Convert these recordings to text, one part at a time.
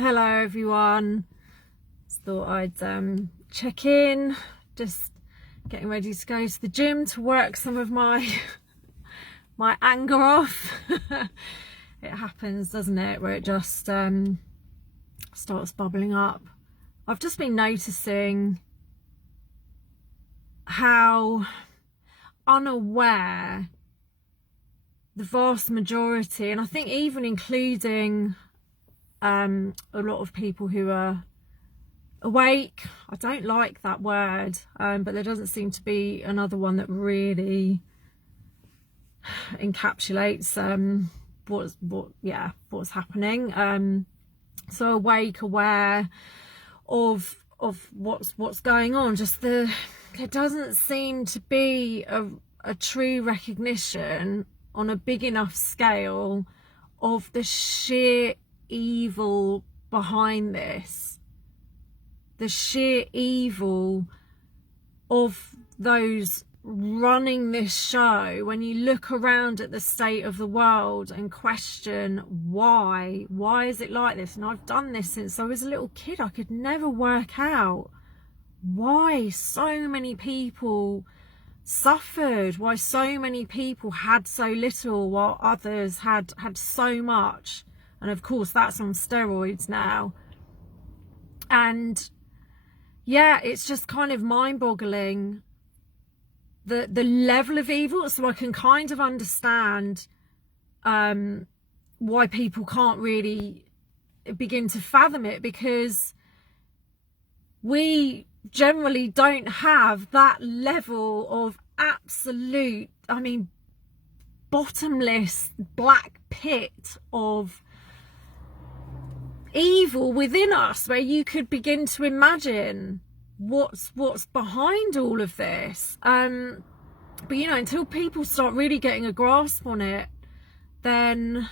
Hello everyone. Just thought I'd check in. Just getting ready to go to the gym to work some of my anger off. It happens, doesn't it, where it just starts bubbling up. I've just been noticing how unaware the vast majority, and I think even including a lot of people who are awake. I don't like that word, but there doesn't seem to be another one that really encapsulates what's happening. So awake, aware of what's going on. Just there doesn't seem to be a true recognition on a big enough scale of the sheer evil behind this, the sheer evil of those running this show. When you look around at the state of the world and question why is it like this, and I've done this since I was a little kid, I could never work out why so many people suffered, why so many people had so little while others had so much. And of course that's on steroids now. And yeah, it's just kind of mind-boggling, the level of evil. So I can kind of understand why people can't really begin to fathom it, because we generally don't have that level of absolute, I mean, bottomless black pit of evil within us, where you could begin to imagine what's behind all of this. But you know, until people start really getting a grasp on it, then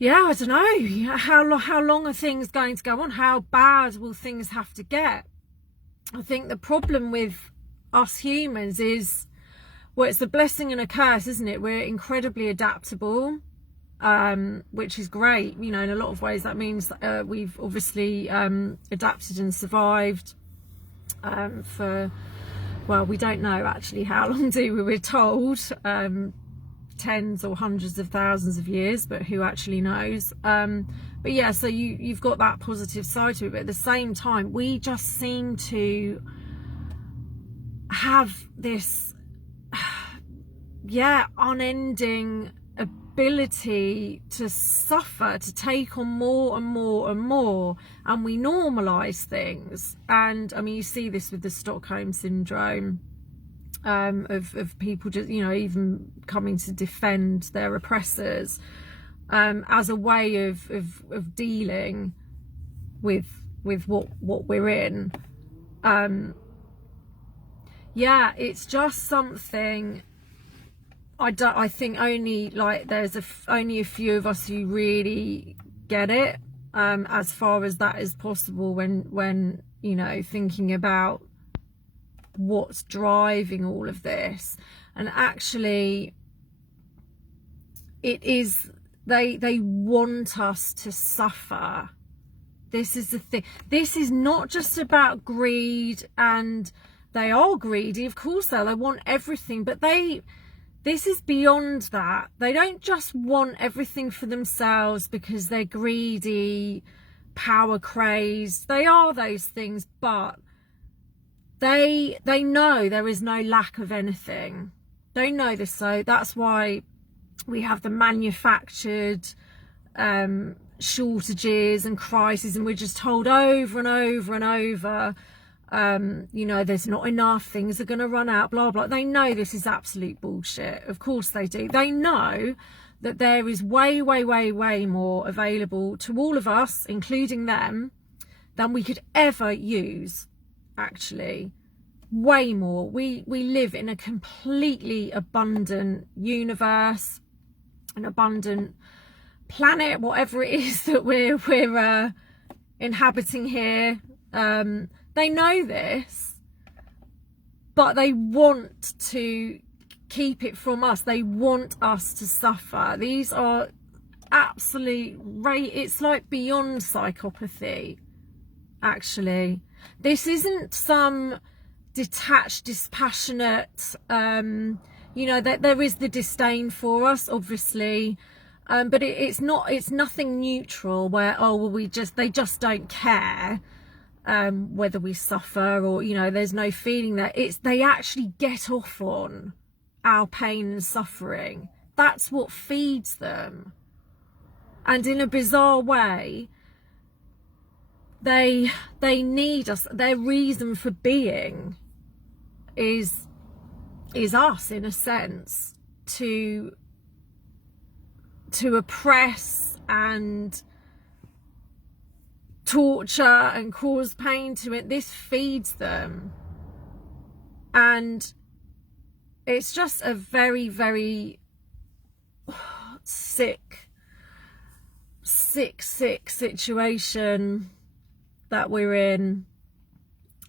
yeah, I don't know, how long are things going to go on? How bad will things have to get? I think the problem with us humans is, well, it's a blessing and a curse, isn't it? We're incredibly adaptable, which is great. You know, in a lot of ways that means we've obviously adapted and survived for, well, we don't know actually how long, do we? We're told tens or hundreds of thousands of years, but who actually knows? But yeah, so you've got that positive side to it, but at the same time we just seem to have this unending ability to suffer, to take on more and more and more, and we normalize things. And I mean, you see this with the Stockholm syndrome, of people just, you know, even coming to defend their oppressors as a way of dealing with what we're in. Yeah, it's just something I think only, like, there's only a few of us who really get it, as far as that is possible, when you know, thinking about what's driving all of this. And actually it is, they want us to suffer. This is the thing. This is not just about greed, and they are greedy, of course they want everything, but this is beyond that. They don't just want everything for themselves because they're greedy, power crazed. They are those things, but they know there is no lack of anything. They know this, so that's why we have the manufactured shortages and crises, and we're just told over and over and over, you know, there's not enough, things are going to run out, blah blah. They know this is absolute bullshit. Of course they do. They know that there is way more available to all of us, including them, than we could ever use. Actually, way more. We live in a completely abundant universe, an abundant planet, whatever it is that we're inhabiting here. They know this, but they want to keep it from us. They want us to suffer. These are absolute it's like beyond psychopathy, actually. This isn't some detached, dispassionate, you know, that there is the disdain for us, obviously, but it's nothing neutral where, oh well, they just don't care whether we suffer, or, you know, there's no feeling there. They actually get off on our pain and suffering. That's what feeds them. And in a bizarre way, they need us. Their reason for being is us, in a sense, to oppress and torture and cause pain to it. This feeds them, and it's just a very, very sick situation that we're in.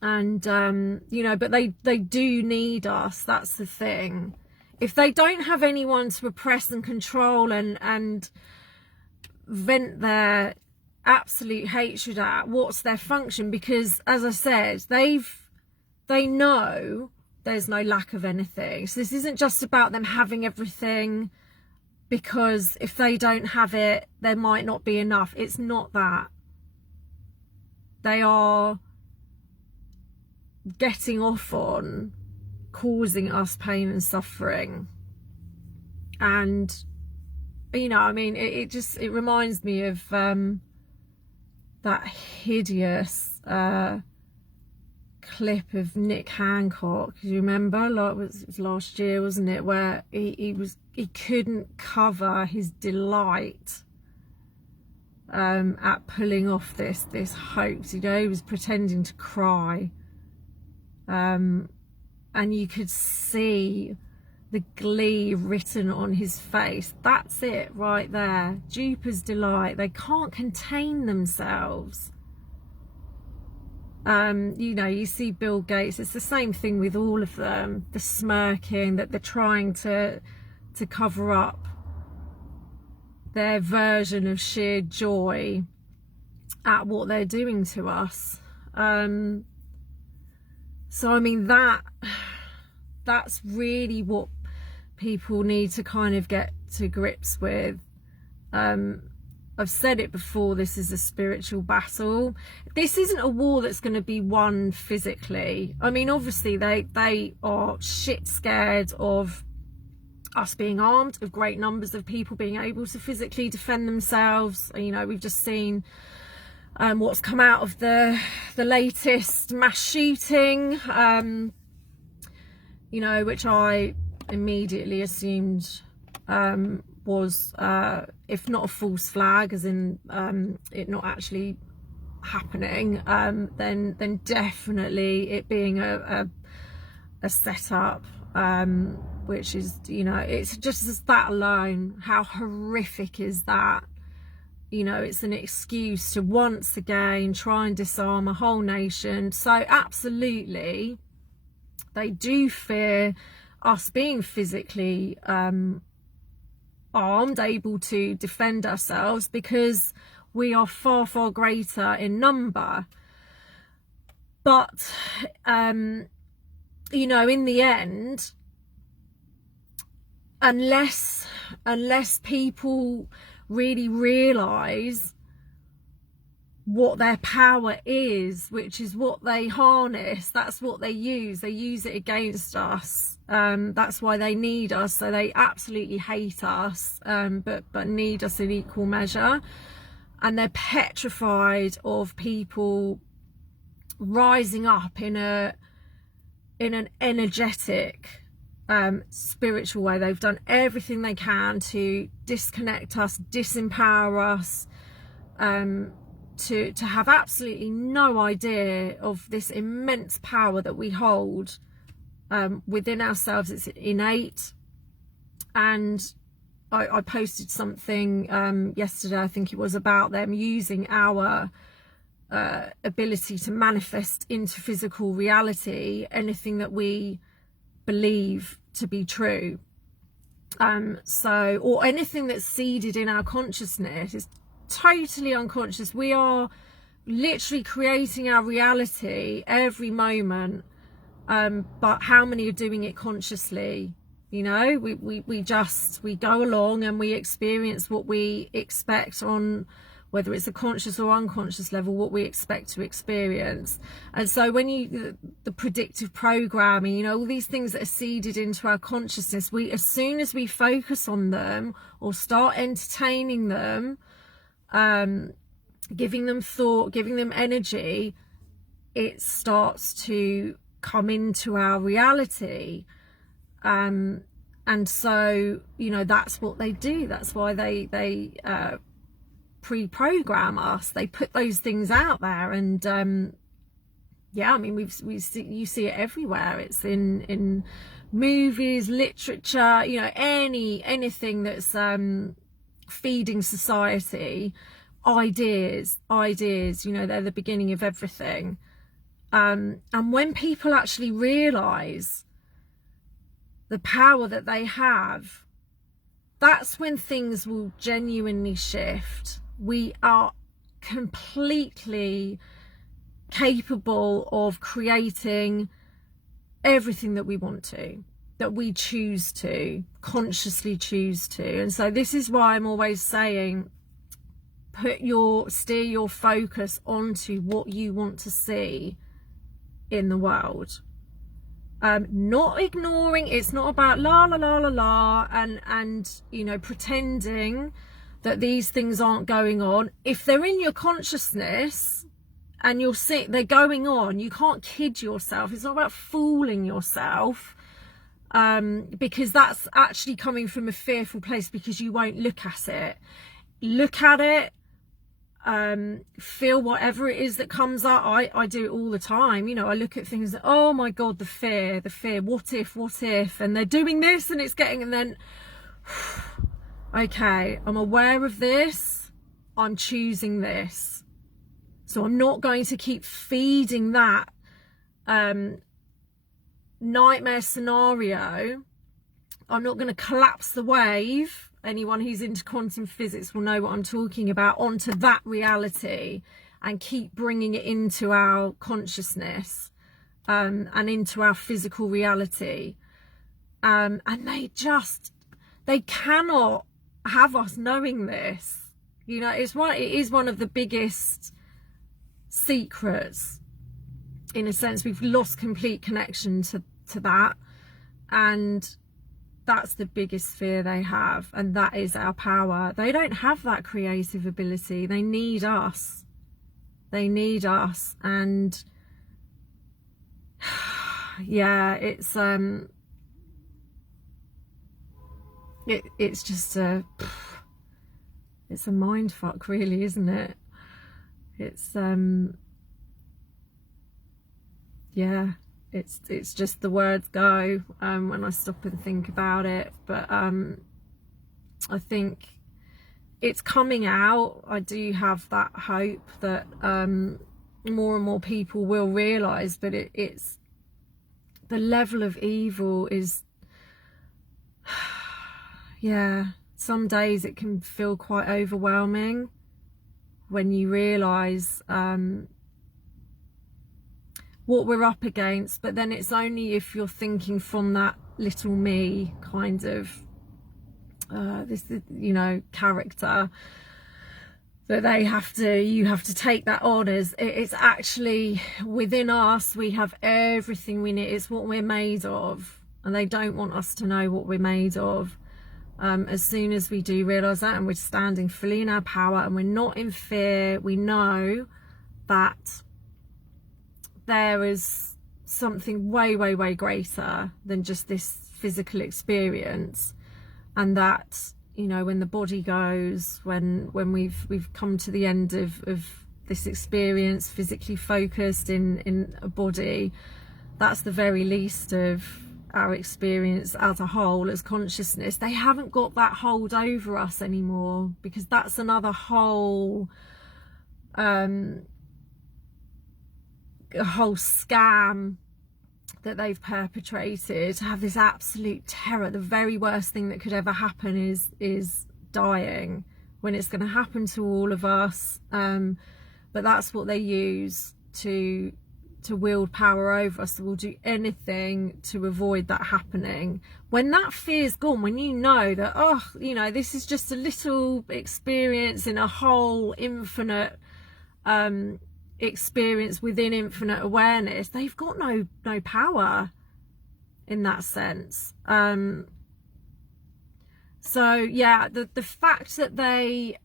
And you know, but they do need us. That's the thing. If they don't have anyone to oppress and control and vent their absolute hatred at, what's their function? Because, as I said, they know there's no lack of anything. So this isn't just about them having everything, because if they don't have it, there might not be enough. It's not that. They are getting off on causing us pain and suffering. And, you know, I mean, it reminds me of that hideous clip of Nick Hancock. You remember, like, it was last year, wasn't it, where he couldn't cover his delight at pulling off this hoax. You know, he was pretending to cry, and you could see the glee written on his face. That's it right there. Duper's delight. They can't contain themselves. You know, you see Bill Gates, it's the same thing with all of them. The smirking, that they're trying to cover up their version of sheer joy at what they're doing to us. So I mean, that's really what people need to kind of get to grips with. I've said it before, this is a spiritual battle. This isn't a war that's going to be won physically. I mean, obviously they are shit scared of us being armed, of great numbers of people being able to physically defend themselves. You know, we've just seen what's come out of the latest mass shooting, you know, which I immediately assumed was, if not a false flag, as in it not actually happening, then definitely it being a setup, which is, you know, it's just that alone. How horrific is that? You know, it's an excuse to once again try and disarm a whole nation. So absolutely, they do fear us being physically armed, able to defend ourselves, because we are far, far greater in number. But you know, in the end, unless people really realize what their power is, which is what they harness, that's what they use it against us. That's why they need us. So they absolutely hate us, but need us in equal measure. And they're petrified of people rising up in an energetic, spiritual way. They've done everything they can to disconnect us, disempower us, to have absolutely no idea of this immense power that we hold within ourselves. It's innate. And I posted something yesterday, I think it was, about them using our ability to manifest into physical reality anything that we believe to be true. So, or anything that's seeded in our consciousness is totally unconscious. We are literally creating our reality every moment, but how many are doing it consciously? You know, we go along and we experience what we expect on, whether it's a conscious or unconscious level, what we expect to experience. And so when the predictive programming, you know, all these things that are seeded into our consciousness, as soon as we focus on them or start entertaining them, giving them thought, giving them energy, it starts to come into our reality. And so, you know, that's what they do. That's why they pre-program us. They put those things out there, and yeah, I mean, you see it everywhere. It's in movies, literature, you know, anything that's feeding society. Ideas, you know, they're the beginning of everything. And when people actually realize the power that they have, that's when things will genuinely shift. We are completely capable of creating everything that we want to, that we choose to, consciously choose to. And so this is why I'm always saying, steer your focus onto what you want to see in the world. Not ignoring. It's not about la la la la la and you know, pretending that these things aren't going on. If they're in your consciousness and you'll see they're going on, you can't kid yourself. It's not about fooling yourself, because that's actually coming from a fearful place, because you won't look at it. Look at it, feel whatever it is that comes up. I do it all the time. You know, I look at things that, oh my God, the fear, what if, and they're doing this and it's getting, and then, okay, I'm aware of this, I'm choosing this. So I'm not going to keep feeding that nightmare scenario. I'm not going to collapse the wave. Anyone who's into quantum physics will know what I'm talking about, onto that reality, and keep bringing it into our consciousness, and into our physical reality. And they cannot have us knowing this. You know, it is one of the biggest secrets. In a sense, we've lost complete connection to that, and that's the biggest fear they have, and that is our power. They don't have that creative ability. They need us. And yeah, it's just it's a mind fuck, really, isn't it? It's yeah, it's just the words go when I stop and think about it. But I think it's coming out. I do have that hope that more and more people will realize, but it's the level of evil is yeah, some days it can feel quite overwhelming when you realize what we're up against. But then it's only if you're thinking from that little me kind of this, you know, character, that you have to take that on as it's actually within us. We have everything we need. It's what we're made of, and they don't want us to know what we're made of. As soon as we do realize that, and we're standing fully in our power, and we're not in fear, we know that there is something way, way, way greater than just this physical experience. And that, you know, when the body goes, when we've come to the end of this experience, physically focused in a body, that's the very least of our experience as a whole, as consciousness. They haven't got that hold over us anymore, because that's another whole a whole scam that they've perpetrated, to have this absolute terror. The very worst thing that could ever happen is dying, when it's going to happen to all of us. But that's what they use to wield power over us. So we'll do anything to avoid that happening. When that fear's gone, when you know that, oh, you know, this is just a little experience in a whole infinite experience within infinite awareness, they've got no power in that sense. So yeah, the fact that they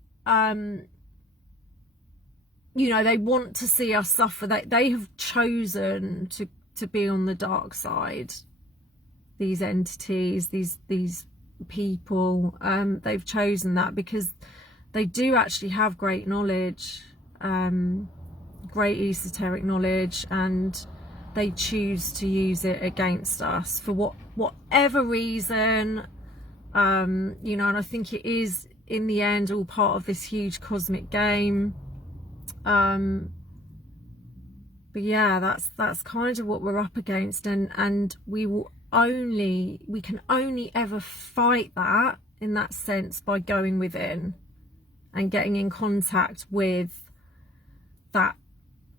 you know, they want to see us suffer, they have chosen to be on the dark side. These entities, these people, they've chosen that because they do actually have great knowledge, great esoteric knowledge, and they choose to use it against us for whatever reason. You know, and I think it is in the end all part of this huge cosmic game. But yeah, that's kind of what we're up against, and we can only ever fight that, in that sense, by going within and getting in contact with that,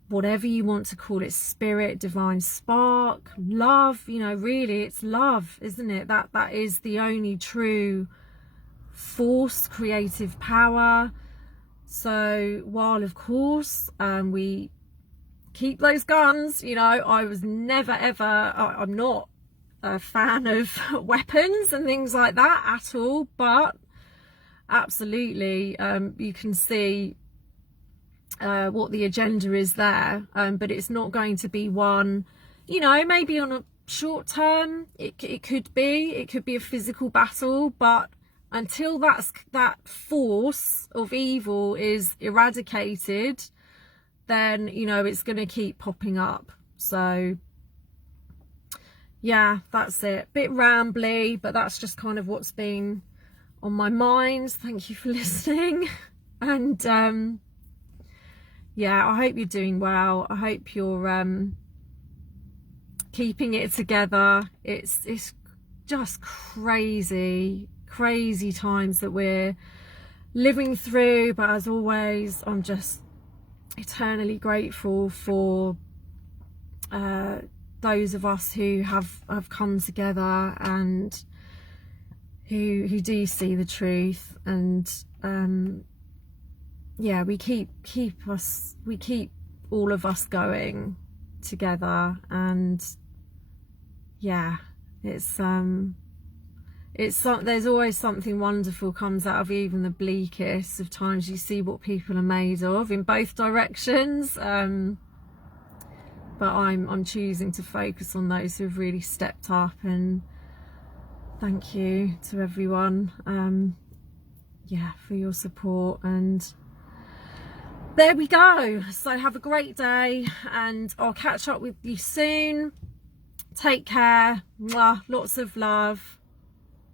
whatever you want to call it, spirit, divine spark, love. You know, really it's love, isn't it? That is the only true force, creative power. So while of course we keep those guns, you know, I was never ever, I'm not a fan of weapons and things like that at all, but absolutely you can see what the agenda is there, but it's not going to be one, you know, maybe on a short term it could be a physical battle, but until that force of evil is eradicated, then, you know, it's going to keep popping up. So yeah, that's it. Bit rambly, but that's just kind of what's been on my mind. Thank you for listening. And yeah, I hope you're doing well. I hope you're keeping it together. It's just crazy times that we're living through, but as always, I'm just eternally grateful for those of us who have come together and who do see the truth, and yeah, we keep all of us going together. And yeah, there's always something wonderful comes out of even the bleakest of times. You see what people are made of in both directions, but I'm choosing to focus on those who have really stepped up, and thank you to everyone yeah, for your support. And there we go. So have a great day, and I'll catch up with you soon. Take care. Mwah. Lots of love.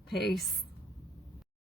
Peace.